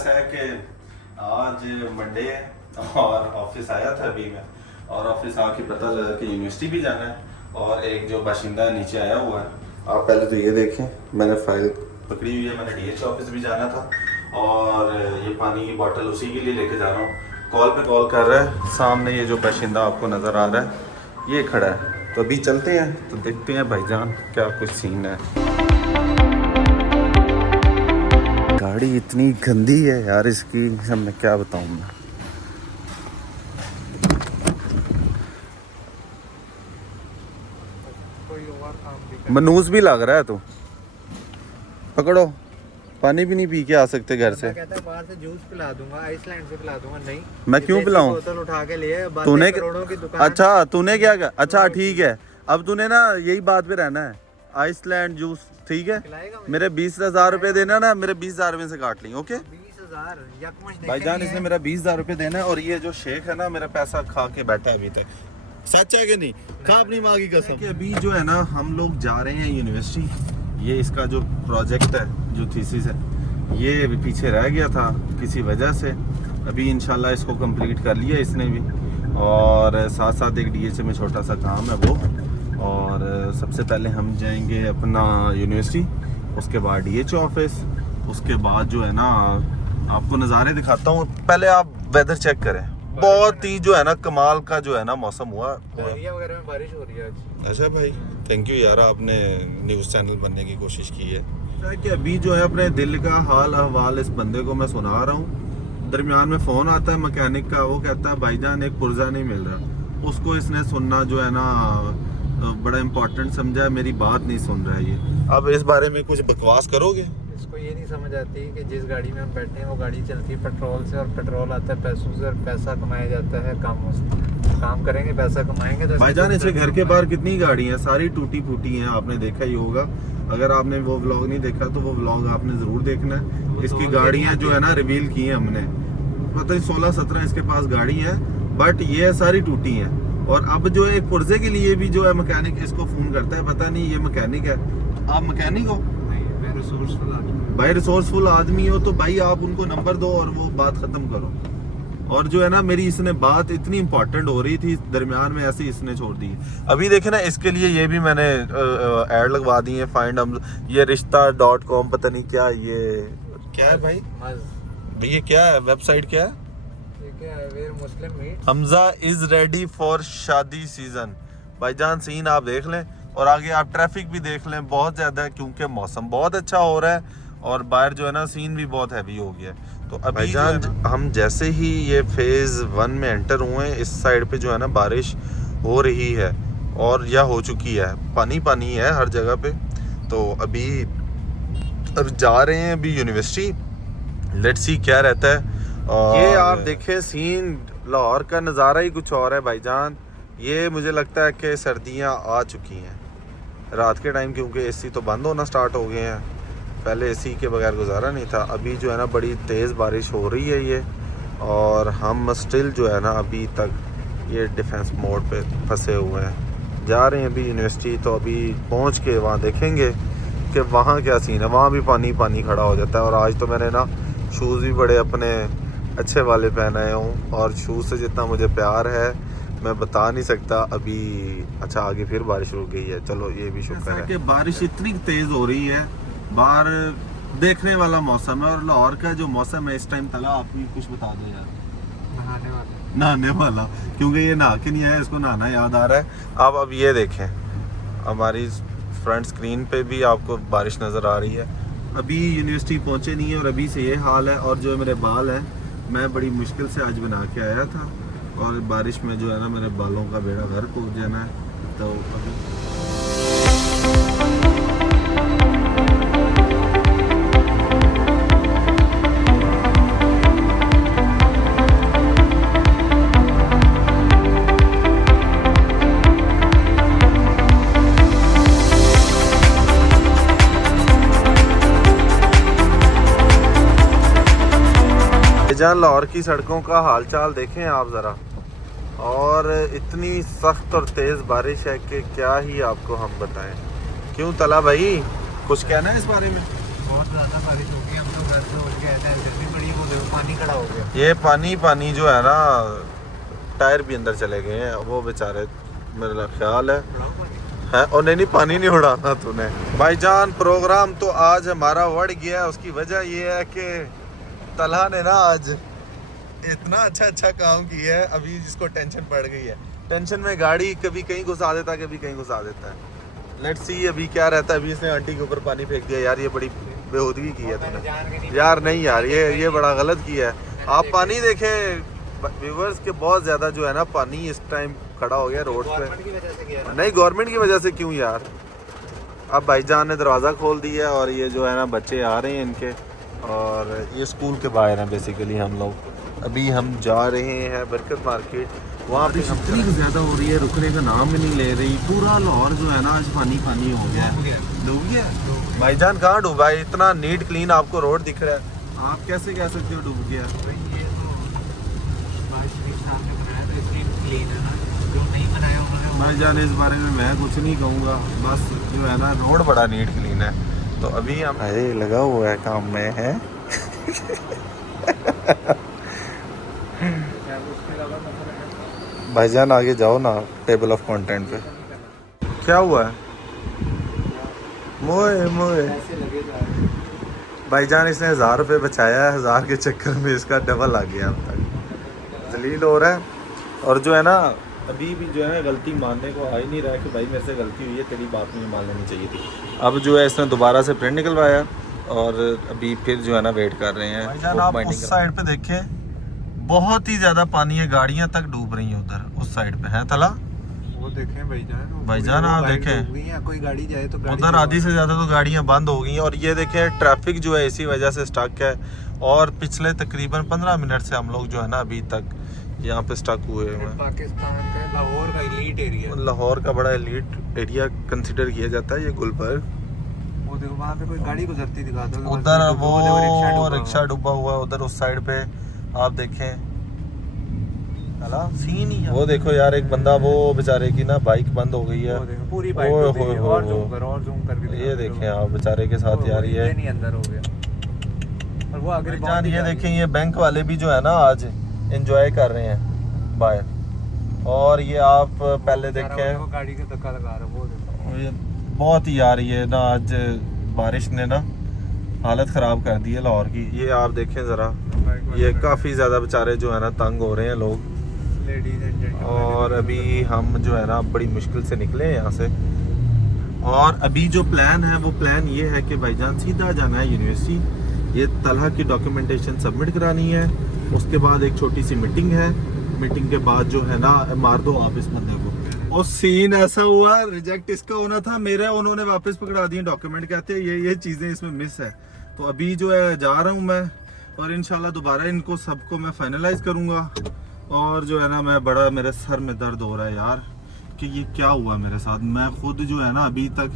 ऐसा है कि आज मंडे है और ऑफिस आया था अभी मैं, और ऑफिस आके पता लगा कि यूनिवर्सिटी भी जाना है, और एक जो बाशिंदा नीचे आया हुआ है, आप पहले तो ये देखें, मैंने फाइल पकड़ी हुई है, मैंने डीएच ऑफिस भी जाना था, और ये पानी की बोतल उसी के लिए लेके जा रहा हूँ। कॉल पे कॉल कर रहा है, सामने ये जो बाशिंदा आपको नज़र आ रहा है ये खड़ा है, तो अभी चलते हैं तो देखते हैं भाईजान क्या कुछ सीन है। गाड़ी इतनी गंदी है यार इसकी, सब मैं क्या बताऊँ मैं। मनूस भी लग रहा है, तो पकड़ो, पानी भी नहीं पी के आ सकते घर से। कहता है बाहर से जूस पिला दूंगा, आइसलैंड से पिला दूंगा। नहीं, मैं क्यों पिलाऊं? बोतल उठा के लिए तूने करोड़ों की दुकान। अच्छा तूने क्या कहा? अच्छा ठीक है, अब तूने ना यही बात पे रहना है, आइसलैंड जूस ठीक है। मेरे 20,000 रुपए देना ना, मेरे 20,000 में से काट ली। ओके 20,000 भाईजान, इसने मेरा 20,000 रुपए देना है, और ये जो शेख है ना मेरा पैसा खा के बैठा है अभी तक। सच है कि नहीं? खा अपनी माँ की कसम। कि अभी जो है ना हम लोग जा रहे हैं यूनिवर्सिटी, ये इसका जो प्रोजेक्ट है, जो थीसिस है, ये अभी पीछे रह गया था किसी वजह से, अभी इंशाल्लाह इसको कंप्लीट कर लिया इसने भी, और साथ साथ एक डीएचए में छोटा सा काम है वो, और सबसे पहले हम जाएंगे अपना यूनिवर्सिटी, उसके बाद डीएचए ऑफिस, उसके बाद जो है ना आपको नज़ारे दिखाता हूँ। पहले आप वेदर चेक करें, बहुत ही जो है ना कमाल का जो है ना मौसम हुआ। वगैरह में बारिश हो रही है आज। अच्छा भाई, थैंक यू यार, आपने न्यूज़ चैनल बनने की कोशिश की है। कि अभी जो है अपने दिल का हाल अहवाल इस बंदे को मैं सुना रहा हूँ, दरमियान में फ़ोन आता है मैकेनिक का, वो कहता है भाईजान एक पुर्जा नहीं मिल रहा, उसको इसने सुनना जो है ना बड़ा इम्पोर्टेंट समझा है, मेरी बात नहीं सुन रहा है ये। अब इस बारे में कुछ बकवास करोगे? इसको ये नहीं समझ आती कि जिस गाड़ी में हम बैठे हैं वो गाड़ी चलती है पेट्रोल से, और पेट्रोल आता है पैसों से, और पैसा कमाया जाता है कामों से। काम करेंगे पैसा कमाएंगे। तो भाईजान इसके घर के बाहर कितनी गाड़ी हैं, सारी टूटी फूटी हैं, आपने देखा ही होगा। अगर आपने वो व्लॉग नहीं देखा तो वो व्लॉग आपने ज़रूर देखना है। इसकी गाड़ियाँ जो है ना रिवील की हैं हमने, पता नहीं 16-17 इसके पास गाड़ी है, बट ये सारी टूटी हैं। और अब जो है एक पुर्जे के लिए भी जो है मैकेनिक इसको फ़ोन करता है, पता नहीं ये मैकेनिक है। आप मैकेनिक हो? मैं रिसोर्सफुल आदमी। भाई रिसोर्सफुल आदमी हो तो भाई आप उनको नंबर दो और वो बात ख़त्म करो। और जो है ना मेरी इसने बात इतनी इंपॉर्टेंट हो रही थी, दरमियान में ऐसे इसने छोड़ दी। अभी देखे ना, इसके लिए ये भी मैंने ऐड लगवा दी है, फाइंड हम ये रिश्ता.com, पता नहीं क्या ये क्या है भाई, ये क्या है, वेबसाइट क्या है? Muslim meet Hamza is ready for shaadi season. भाईजान सीन आप देख लें, और आगे आप ट्रैफिक भी देख लें, बहुत ज़्यादा है क्योंकि मौसम बहुत अच्छा हो रहा है, और बाहर जो है ना सीन भी बहुत हैवी हो गया है। तो अभी जान हम जैसे ही ये फेज़ 1 में एंटर हुए हैं, इस साइड पे जो है ना बारिश हो रही है, और या हो चुकी है, पानी पानी है हर जगह पे। तो अभी अब जा रहे हैं अभी यूनिवर्सिटी, लेट्स सी क्या रहता है। और ये आप देखें सीन, लाहौर का नज़ारा ही कुछ और है भाईजान। ये मुझे लगता है कि सर्दियाँ आ चुकी हैं रात के टाइम, क्योंकि एसी तो बंद होना स्टार्ट हो गए हैं, पहले एसी के बगैर गुजारा नहीं था। अभी जो है ना बड़ी तेज़ बारिश हो रही है ये, और हम स्टिल जो है ना अभी तक ये डिफेंस मोड पे फंसे हुए हैं। जा रहे हैं अभी यूनिवर्सिटी, तो अभी पहुंच के वहाँ देखेंगे कि वहाँ क्या सीन है। वहाँ भी पानी पानी खड़ा हो जाता है, और आज तो मैंने ना शूज़ भी बड़े अपने अच्छे वाले पहनाए हूँ, और शूज़ से जितना मुझे प्यार है मैं बता नहीं सकता अभी। अच्छा आगे फिर बारिश रुक गई है, चलो ये भी शुक्र है कि बारिश इतनी तेज़ हो रही है, बाहर देखने वाला मौसम है। और लाहौर का जो मौसम है इस टाइम, तला आप भी कुछ बता दो यार। नहाने वाला, क्योंकि ये नहा के नहीं आया, इसको नहाना याद आ रहा है। अब ये देखें, हमारी फ्रंट स्क्रीन पे भी आपको बारिश नज़र आ रही है। अभी यूनिवर्सिटी पहुंचे नहीं है, और अभी से ये हाल है। और जो मेरे बाल हैं, मैं बड़ी मुश्किल से आज बना के आया था, और बारिश में जो है ना मेरे बालों का बेड़ा गर्क हो जाना है। तो अभी जान लाहौर की सड़कों का हालचाल देखें आप ज़रा, और इतनी सख्त और तेज़ बारिश है कि क्या ही आपको हम बताएं। क्यों तला भाई, कुछ कहना है इस बारे में? बहुत ज़्यादा बारिश हो गई, हम तो घर से उठ के आए थे, इतनी बड़ी वो देखो पानी खड़ा हो गया। ये पानी जो है ना, टायर भी अंदर चले गए हैं वो बेचारे, मेरा ख्याल है और नहीं पानी नहीं उड़ाना तूने भाईजान। प्रोग्राम तो आज हमारा बढ़ गया, उसकी वजह ये है कि तलहा ने ना आज इतना अच्छा काम किया है, अभी जिसको टेंशन पड़ गई है। टेंशन में गाड़ी कभी कहीं घुसा देता है, कभी कहीं घुसा देता है। लेट्स सी अभी क्या रहता है। अभी इसने आंटी के ऊपर पानी फेंक दिया यार, ये बड़ी बेहूदगी की है तूने यार। नहीं यार, ये बड़ा गलत किया है। आप पानी देखें व्यूवर्स के, बहुत ज़्यादा जो है ना पानी इस टाइम खड़ा हो गया रोड पे। नहीं गवर्नमेंट की वजह से क्यों यार। अब भाईजान ने दरवाज़ा खोल दिया और ये जो है ना बच्चे आ रहे हैं इनके, और ये स्कूल के बाहर हैं बेसिकली। हम लोग अभी हम जा रहे हैं बरकत मार्केट, वहाँ पे इतनी ज़्यादा हो रही है, रुकने का नाम ही नहीं ले रही। पूरा लाहौर जो है ना आज पानी हो गया है। डूब गया भाईजान? कहाँ डूबा है? इतना नीट क्लीन आपको रोड दिख रहा है, आप कैसे कह सकते हो डूब गया? भाईजान इस बारे में मैं कुछ नहीं कहूँगा, बस जो है ना रोड बड़ा नीट क्लीन है। तो अभी हम अरे लगा हुआ है काम में है। भाईजान आगे जाओ ना टेबल ऑफ कंटेंट पे। क्या हुआ है? मोए भाईजान इसने 1000 रुपये बचाया है, 1000 के चक्कर में इसका डबल आ गया अब तक। जलील हो रहा है। और जो है ना अभी भी जो है ना गलती मानने को आ ही नहीं रहा है कि भाई मेरे से गलती हुई है, तेरी बात मुझे मान लेनी चाहिए थी। अब जो है इसने दोबारा से प्रिंट निकलवाया और अभी फिर जो है ना वेट कर रहे हैं। भाईजान आप उस साइड पे देखें, बहुत ही ज़्यादा पानी है, गाड़ियाँ तक डूब रही हैं उधर उस साइड पे है तला। वो देखें भाईजान आप देखें, कोई गाड़ी जाए तो उधर आधी से ज़्यादा तो गाड़ियाँ बंद हो गई हैं। और ये देखें ट्रैफिक जो है इसी वजह से स्टक है। और पिछले तकरीबन 15 मिनट से हम लोग जो है ना अभी तक यहाँ पे स्टक हुए हैं। पाकिस्तान का लाहौर का एलीट एरिया, लाहौर का बड़ा एलीट एरिया कंसिडर किया जाता है ये गुलबर्ग। वो देखो वहाँ पे कोई गाड़ी गुजरती दिखा दो, उधर वो रिक्शा डूबा हुआ है उधर उस साइड पे, आप देखें सीन ही। वो देखो यार एक बंदा, वो बेचारे की ना बाइक बंद हो गई है, पूरी बाइक और जूम करके ये देखें आप बेचारे के साथ यार ये नहीं अंदर हो गया। और वो आगे जान ये देखें, ये बैंक वाले भी जो है ना आज एंजॉय कर रहे हैं बाहर। और ये आप पहले देखें गाड़ी का धक्का लगा रहा है, वो देखो ये बहुत ही यार ये ना आज बारिश ने ना हालत ख़राब कर दी है लाहौर की। ये आप देखें ज़रा, ये काफ़ी ज़्यादा बेचारे जो है ना तंग हो रहे हैं लोग। और अभी हम जो है ना बड़ी मुश्किल से निकले हैं यहाँ से। और अभी जो प्लान है वो प्लान ये है कि भाईजान सीधा जाना है यूनिवर्सिटी, ये तलहा की डॉक्यूमेंटेशन सबमिट करानी है। उसके बाद एक छोटी सी मीटिंग है, मीटिंग के बाद जो है ना मार दो आप इस बंदे को। और सीन ऐसा हुआ, रिजेक्ट इसका होना था, मेरा उन्होंने वापस पकड़ा दिए डॉक्यूमेंट, कहते हैं ये चीज़ें इसमें मिस है। तो अभी जो है जा रहा हूँ मैं, और इंशाल्लाह दोबारा इनको सबको मैं फाइनलाइज करूँगा। और जो है ना मैं बड़ा, मेरे सर में दर्द हो रहा है यार कि ये क्या हुआ मेरे साथ। मैं खुद जो है ना अभी तक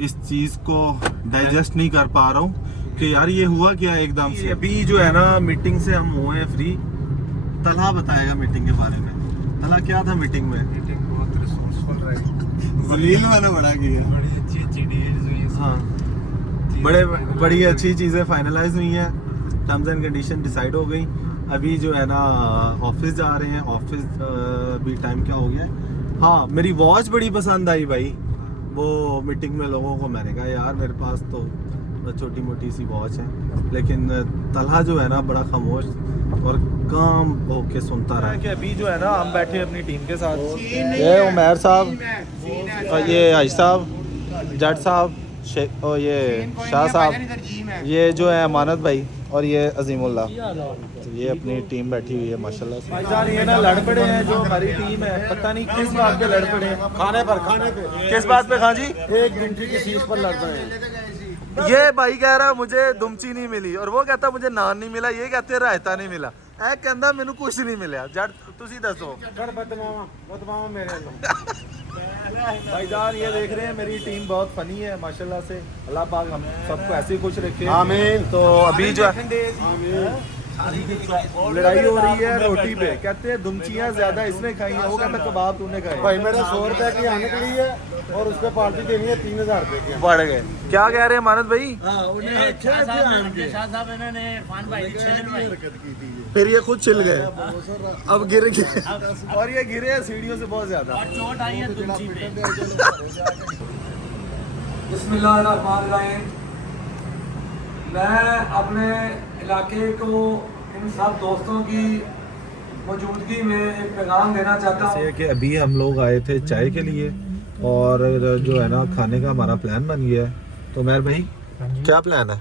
इस चीज़ को डाइजेस्ट नहीं कर पा रहा हूँ कि यार ये हुआ क्या एकदम से। अभी जो है ना मीटिंग से हम हुए हैं फ्री। तलहा बताएगा मीटिंग के बारे में। तलहा क्या था मीटिंग में? मीटिंग बहुत रिसोर्सफुल रही, जलील मैंने बड़ा किया, बड़ी अच्छी डील्स हुई। हाँ बड़ी अच्छी चीज़ें फाइनलाइज हुई हैं, टर्म्स एंड कंडीशन डिसाइड हो गई। अभी जो है ना ऑफिस जा रहे हैं। ऑफिस अभी टाइम क्या हो गया है? हाँ मेरी वॉच बड़ी पसंद आई भाई, वो मीटिंग में लोगों को मैंने कहा यार मेरे पास तो छोटी मोटी सी वॉच है, लेकिन तलहा जो है ना बड़ा खामोश और काम होके सुनता रहा है। कि अभी जो है ना हम बैठे अपनी टीम के साथ, ये उमैर साहब और ये आइश साहब, जट साहब और ये शाह साहब, ये जो है अमानत भाई और ये अजीमुल्लाह। तो ये अपनी टीम बैठी हुई है माशाल्लाह से। भाईजान ये ना लड़ पड़े हैं जो हमारी टीम है, पता नहीं किस बात पे लड़ पड़े हैं। खाने पे किस बात पे? खां जी एक घंटे की चीज पर लड़ पड़े हैं। ये भाई कह रहा मुझे दुमची नहीं मिली और वो कहता मुझे नान नहीं मिला, ये कहते रायता नहीं मिला। ऐ कहंदा मैनू कुछ नहीं मिला। जट तुसी दसो बदमावा मेरे भाईजान ये देख रहे हैं मेरी टीम बहुत फनी है माशाल्लाह से। अल्लाह पाक हम सबको ऐसे ही खुश रखे, आमीन। तो अभी जो है लड़ाई हो रही है रोटी पे, कहते हैं दुमचियां ज्यादा इसने खाई हैं, वो कहता कबाब तूने खाए। भाई मेरा 100 रुपए की आने के लिए और उस पर पार्टी देनी है 3000 रुपए की। बढ़ गए। क्या कह रहे हैं मानद भाई? फिर ये खुद चिल गए, अब गिर गए और ये गिरे हैं सीढ़ियों से बहुत ज्यादा। बिस्मिल्लाहिर्रहमानिर्रहीम। मैं अपने इलाके को इन सब दोस्तों की मौजूदगी में एक पैगाम देना चाहता हूँ। जैसे कि अभी हम लोग आए थे चाय के लिए और जो है ना खाने का हमारा प्लान बन गया है। तो मेहर भाई क्या प्लान है?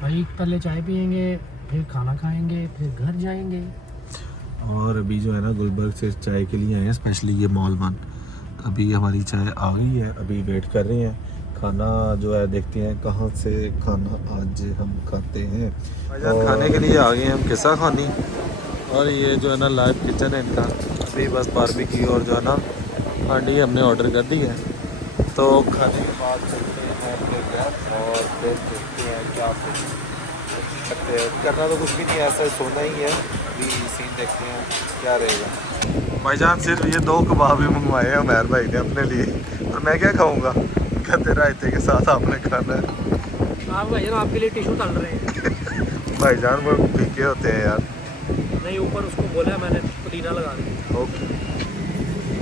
भाई पहले चाय पियेंगे, फिर खाना खाएंगे, फिर घर जाएंगे। और अभी जो है ना गुलबर्ग से चाय के लिए आए हैं स्पेशली, ये मॉल वन। अभी हमारी चाय आ गई है, अभी वेट कर रहे हैं। खाना जो है देखते हैं कहाँ से खाना आज हम खाते हैं। और खाने के लिए आ गए हैं हम किस्सा खानी, और ये जो है ना लाइव किचन है इनका। अभी बस बारबेक्यू और जो है ना हांडी हमने ऑर्डर कर दी है। तो खाने के बाद चलते हैं अपने घर और फिर देखते हैं क्या करते हैं। करना तो कुछ भी नहीं है, ऐसा सोना ही है। अभी सीन देखते हैं क्या रहेगा। भाईजान सिर्फ ये 2 कबाब ही मंगवाए हैं उमैर भाई ने अपने लिए, और मैं क्या खाऊंगा? कहते रायते के साथ आपने खाना है। आप भाई आपके लिए टिश्यू तल रहे हैं। भाईजान वो फीके होते हैं यार। नहीं, ऊपर उसको बोला है मैंने पुदीना लगा दिया। ओके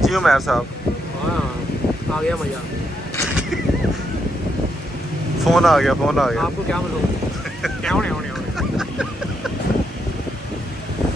जी उमैर साहब। हाँ, आ गया मजा। फ़ोन आ गया। आपको क्या मतलब? क्या होने